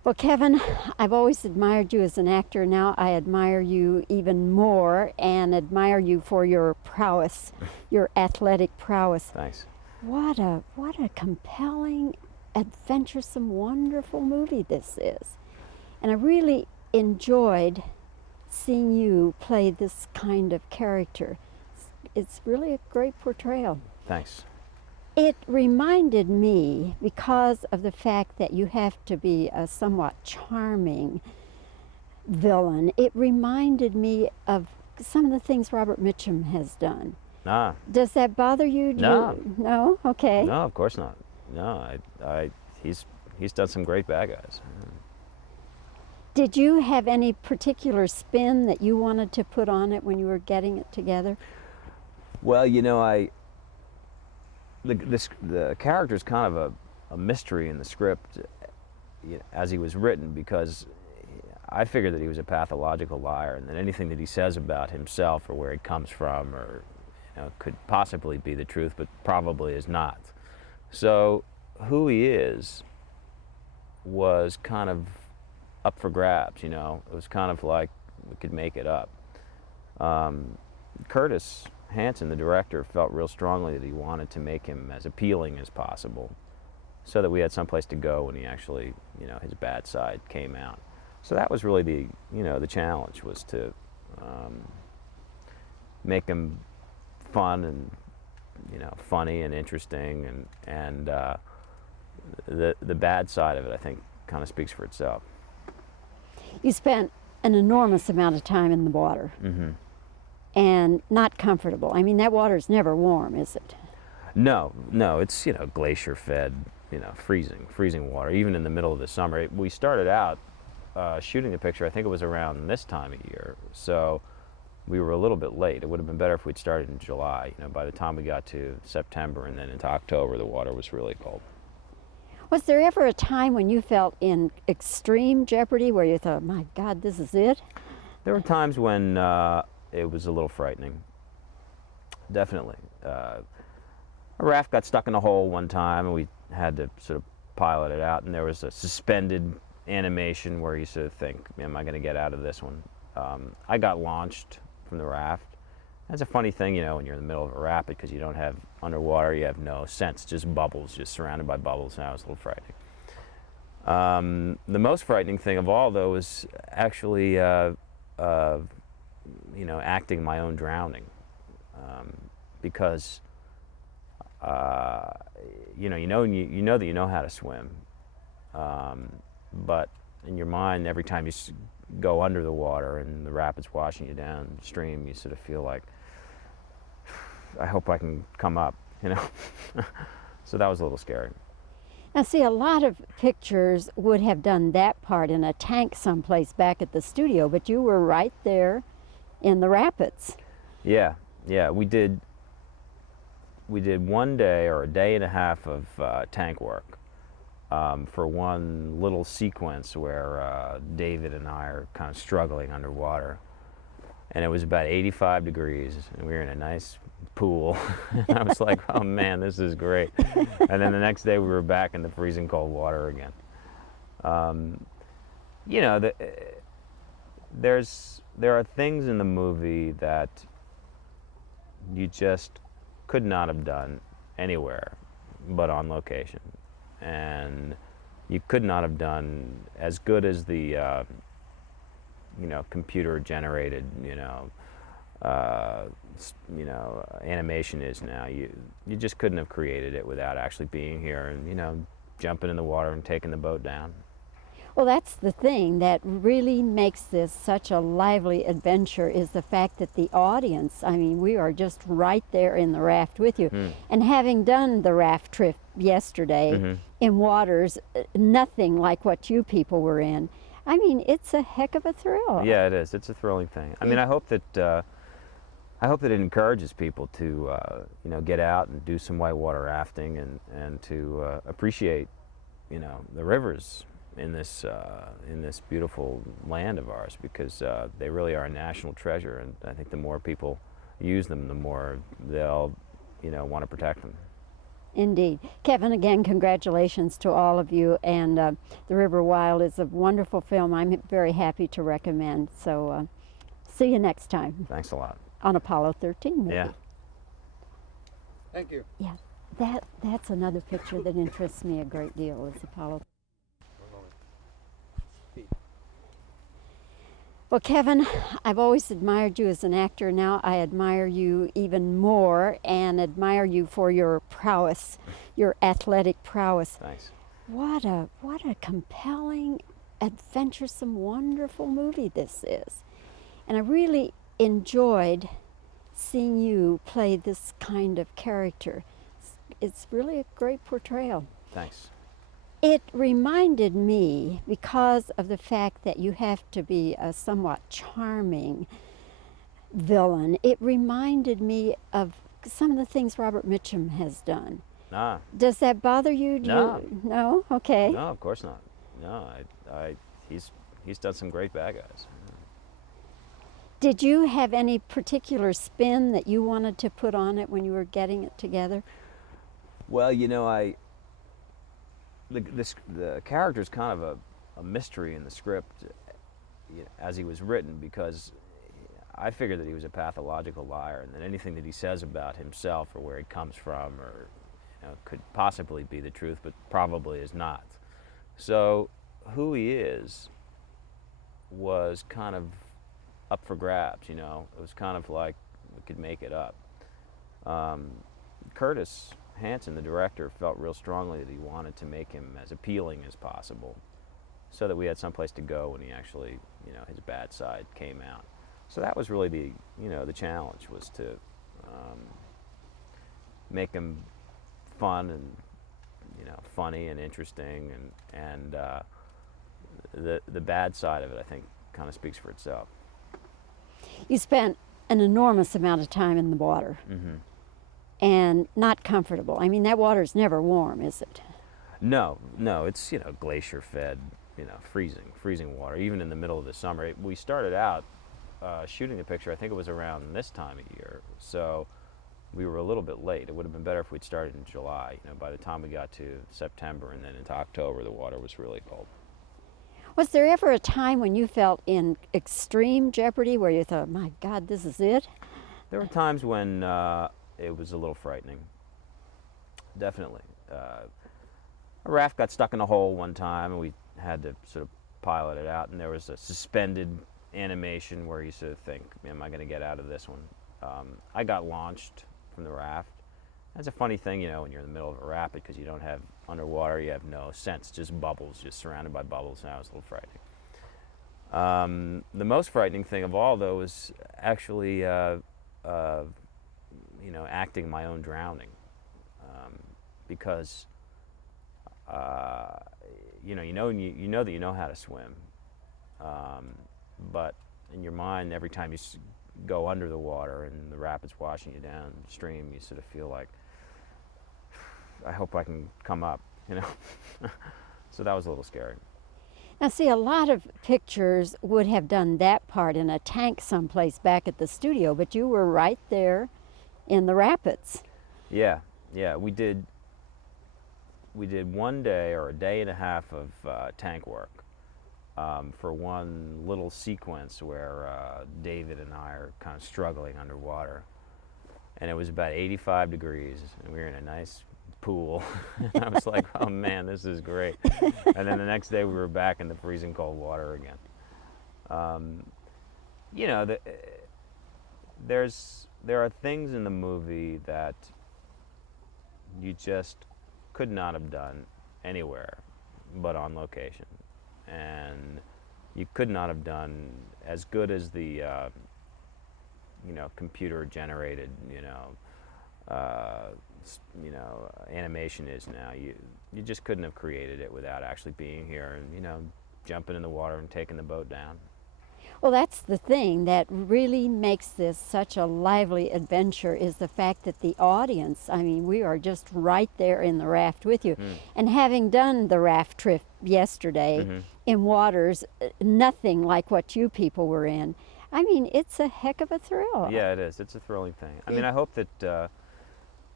Well, Kevin, I've always admired you as an actor. Now I admire you even more and admire you for your prowess, your athletic prowess. Thanks. What a compelling, adventuresome, wonderful movie this is. And I really enjoyed seeing you play this kind of character. It's really a great portrayal. Thanks. It reminded me, because of the fact that you have to be a somewhat charming villain, it reminded me of some of the things Robert Mitchum has done. Ah. Does that bother you? No. No? Okay. No, of course not. No, he's done some great bad guys. Did you have any particular spin that you wanted to put on it when you were getting it together? Well, the character's kind of a mystery in the script as he was written, because I figured that he was a pathological liar, and that anything that he says about himself or where he comes from or could possibly be the truth, but probably is not. So who he is was kind of up for grabs. It was kind of like we could make it up. Curtis Hanson, the director, felt real strongly that he wanted to make him as appealing as possible, so that we had someplace to go when he actually, his bad side came out. So that was really the challenge, was to make him fun and, funny and interesting, and the bad side of it, I think, kind of speaks for itself. You spent an enormous amount of time in the water. Mm-hmm. And not comfortable. I mean, that water's never warm, is it? No, it's, glacier fed, freezing water, even in the middle of the summer. We started out shooting the picture, I think it was around this time of year, so we were a little bit late. It would have been better if we'd started in July. By the time we got to September and then into October, the water was really cold. Was there ever a time when you felt in extreme jeopardy, where you thought, my God, this is it? There were times when it was a little frightening, definitely. A raft got stuck in a hole one time, and we had to sort of pilot it out, and there was a suspended animation where you sort of think, am I going to get out of this one? I got launched from the raft. That's a funny thing, when you're in the middle of a rapid, because you don't have underwater, you have no sense, just bubbles, just surrounded by bubbles, and that was a little frightening. The most frightening thing of all, though, was actually acting my own drowning, because you know that you know how to swim, but in your mind, every time you go under the water and the rapids washing you downstream, you sort of feel like, I hope I can come up, So that was a little scary. Now, see, a lot of pictures would have done that part in a tank someplace back at the studio, but you were right there in the rapids. Yeah, we did 1 day or a day and a half of tank work for one little sequence where David and I are kind of struggling underwater, and it was about 85 degrees, and we were in a nice pool. And I was like, oh man, this is great. And then the next day we were back in the freezing cold water again. There are things in the movie that you just could not have done anywhere but on location, and you could not have done as good as the computer generated animation is now. You just couldn't have created it without actually being here and jumping in the water and taking the boat down. Well, that's the thing that really makes this such a lively adventure, is the fact that the audience, I mean, we are just right there in the raft with you. And having done the raft trip yesterday in waters, nothing like what you people were in, I mean, it's a heck of a thrill. Yeah, it is. It's a thrilling thing. I mean, I hope that it encourages people to get out and do some whitewater rafting and to appreciate the rivers in this beautiful land of ours, because they really are a national treasure, and I think the more people use them, the more they'll want to protect them. Indeed. Kevin, again, congratulations to all of you. And The River Wild is a wonderful film I'm very happy to recommend. So see you next time Thanks a lot. on Apollo 13, maybe. Yeah. Thank you. Yeah. That's another picture that interests me a great deal is Apollo. Well, Kevin, I've always admired you as an actor. Now I admire you even more and admire you for your prowess, your athletic prowess. Thanks. What a compelling, adventuresome, wonderful movie this is. And I really enjoyed seeing you play this kind of character. It's really a great portrayal. Thanks. It reminded me, because of the fact that you have to be a somewhat charming villain, it reminded me of some of the things Robert Mitchum has done. Ah. Does that bother you? No. No? Okay. No, of course not. No, he's done some great bad guys. Did you have any particular spin that you wanted to put on it when you were getting it together? Well, the character's kind of a mystery in the script as he was written, because I figured that he was a pathological liar, and that anything that he says about himself or where he comes from or could possibly be the truth, but probably is not. So who he is was kind of up for grabs. It was kind of like we could make it up. Curtis Hanson, the director, felt real strongly that he wanted to make him as appealing as possible, so that we had someplace to go when he actually, his bad side came out. So that was really the challenge, was to make him fun and funny and interesting, and the bad side of it, I think, kind of speaks for itself. You spent an enormous amount of time in the water. Mm-hmm. And not comfortable. I mean, that water's never warm, is it? No, it's glacier fed, freezing water. Even in the middle of the summer, we started out shooting the picture. I think it was around this time of year, so we were a little bit late. It would have been better if we'd started in July. By the time we got to September and then into October, the water was really cold. Was there ever a time when you felt in extreme jeopardy, where you thought, "My God, this is it"? There were times when it was a little frightening. Definitely. A raft got stuck in a hole one time, and we had to sort of pilot it out, and there was a suspended animation where you sort of think, am I going to get out of this one? I got launched from the raft. That's a funny thing, when you're in the middle of a rapid, because you don't have underwater, you have no sense, just bubbles, just surrounded by bubbles, and that was a little frightening. The most frightening thing of all, though, was actually acting my own drowning, because you know that you know how to swim, but in your mind, every time you go under the water and the rapids washing you downstream, you sort of feel like, I hope I can come up, So that was a little scary. Now, see, a lot of pictures would have done that part in a tank someplace back at the studio, but you were right there in the rapids. Yeah, we did 1 day or a day and a half of tank work for one little sequence where David and I are kind of struggling underwater, and it was about 85 degrees, and we were in a nice pool. I was like, oh man, this is great. And then the next day we were back in the freezing cold water again. There are things in the movie that you just could not have done anywhere but on location, and you could not have done as good as the computer generated animation is now. You just couldn't have created it without actually being here and jumping in the water and taking the boat down. Well, that's the thing that really makes this such a lively adventure, is the fact that the audience, I mean, we are just right there in the raft with you. And having done the raft trip yesterday in waters nothing like what you people were in, I mean, it's a heck of a thrill. Yeah, it is. It's a thrilling thing. I mean, I hope that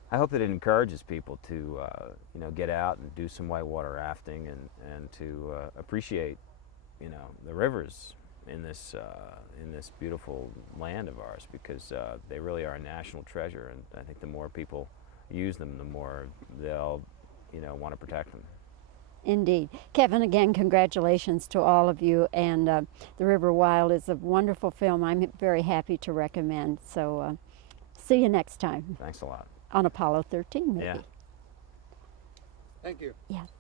I hope that it encourages people to you know, get out and do some whitewater rafting and to appreciate, you know, the rivers in this beautiful land of ours, because they really are a national treasure, and I think the more people use them, the more they'll, you know, want to protect them. Indeed. Kevin, again, congratulations to all of you. And The River Wild is a wonderful film I'm very happy to recommend. So see you next time Thanks a lot. on Apollo 13, maybe. Yeah. Thank you. Yeah.